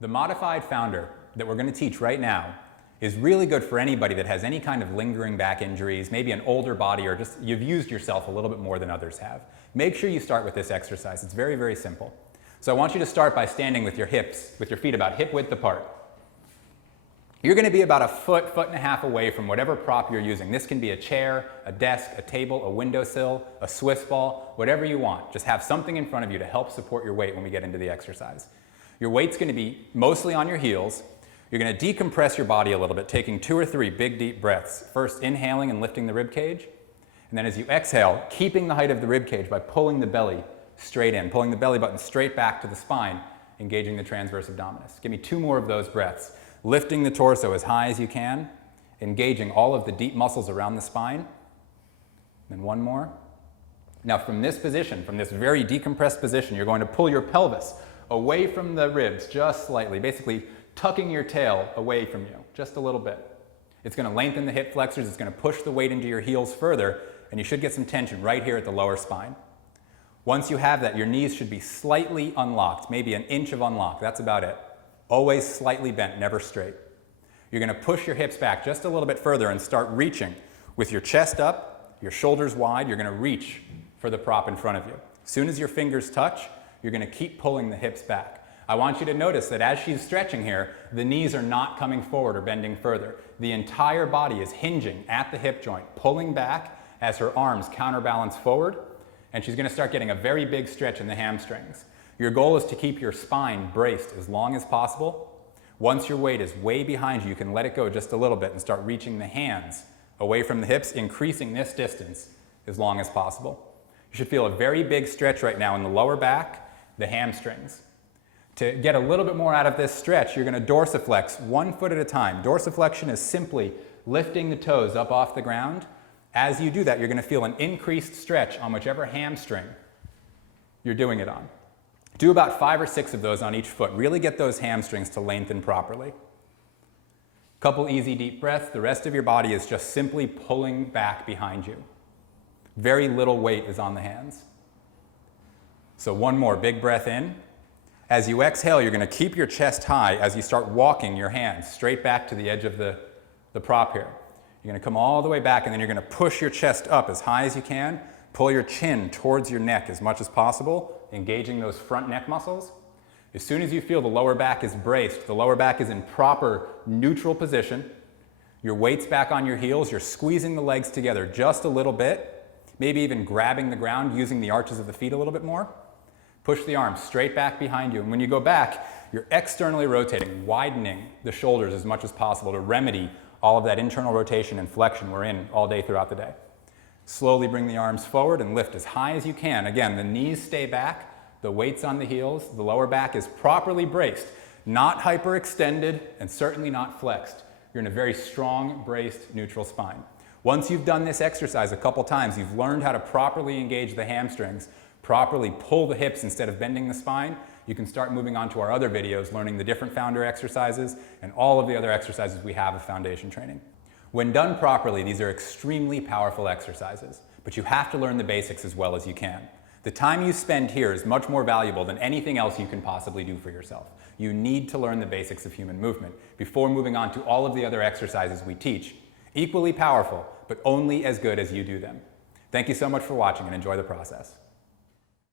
The modified founder that we're going to teach right now is really good for anybody that has any kind of lingering back injuries, maybe an older body, or just you've used yourself a little bit more than others have. Make sure you start with this exercise. It's very, very simple. So I want you to start by standing with your feet about hip width apart. You're going to be about a foot, foot and a half away from whatever prop you're using. This can be a chair, a desk, a table, a windowsill, a Swiss ball, whatever you want. Just have something in front of you to help support your weight when we get into the exercise. Your weight's going to be mostly on your heels. You're going to decompress your body a little bit, taking 2 or 3 big deep breaths. First inhaling and lifting the rib cage, and then as you exhale, keeping the height of the rib cage by pulling the belly straight in, pulling the belly button straight back to the spine, engaging the transverse abdominis. Give me 2 more of those breaths. Lifting the torso as high as you can, engaging all of the deep muscles around the spine. Then 1 more. Now from this position, from this very decompressed position, you're going to pull your pelvis away from the ribs just slightly, basically tucking your tail away from you just a little bit. It's going to lengthen the hip flexors, it's going to push the weight into your heels further, and you should get some tension right here at the lower spine. Once you have that, your knees should be slightly unlocked, maybe an inch of unlock, that's about it. Always slightly bent, never straight. You're going to push your hips back just a little bit further and start reaching with your chest up, your shoulders wide. You're going to reach for the prop in front of you. As soon as your fingers touch, you're going to keep pulling the hips back. I want you to notice that as she's stretching here, the knees are not coming forward or bending further. The entire body is hinging at the hip joint, pulling back as her arms counterbalance forward, and she's going to start getting a very big stretch in the hamstrings. Your goal is to keep your spine braced as long as possible. Once your weight is way behind you, you can let it go just a little bit and start reaching the hands away from the hips, increasing this distance as long as possible. You should feel a very big stretch right now in the lower back, the hamstrings. To get a little bit more out of this stretch, you're going to dorsiflex 1 foot at a time. Dorsiflexion is simply lifting the toes up off the ground. As you do that, you're going to feel an increased stretch on whichever hamstring you're doing it on. Do about 5 or 6 of those on each foot. Really get those hamstrings to lengthen properly. Couple easy deep breaths. The rest of your body is just simply pulling back behind you. Very little weight is on the hands. So 1 more big breath in. As you exhale, you're going to keep your chest high as you start walking your hands straight back to the edge of the prop here. You're going to come all the way back, and then you're going to push your chest up as high as you can. Pull your chin towards your neck as much as possible, engaging those front neck muscles. As soon as you feel the lower back is braced, the lower back is in proper neutral position, your weight's back on your heels, you're squeezing the legs together just a little bit, maybe even grabbing the ground using the arches of the feet a little bit more. Push the arms straight back behind you, and when you go back, you're externally rotating, widening the shoulders as much as possible to remedy all of that internal rotation and flexion we're in all day throughout the day. Slowly bring the arms forward and lift as high as you can. Again, the knees stay back, the weight's on the heels, the lower back is properly braced, not hyperextended and certainly not flexed. You're in a very strong, braced, neutral spine. Once you've done this exercise a couple times, you've learned how to properly engage the hamstrings, properly pull the hips instead of bending the spine, you can start moving on to our other videos, learning the different founder exercises and all of the other exercises we have of foundation training. When done properly, these are extremely powerful exercises, but you have to learn the basics as well as you can. The time you spend here is much more valuable than anything else you can possibly do for yourself. You need to learn the basics of human movement before moving on to all of the other exercises we teach. Equally powerful, but only as good as you do them. Thank you so much for watching and enjoy the process.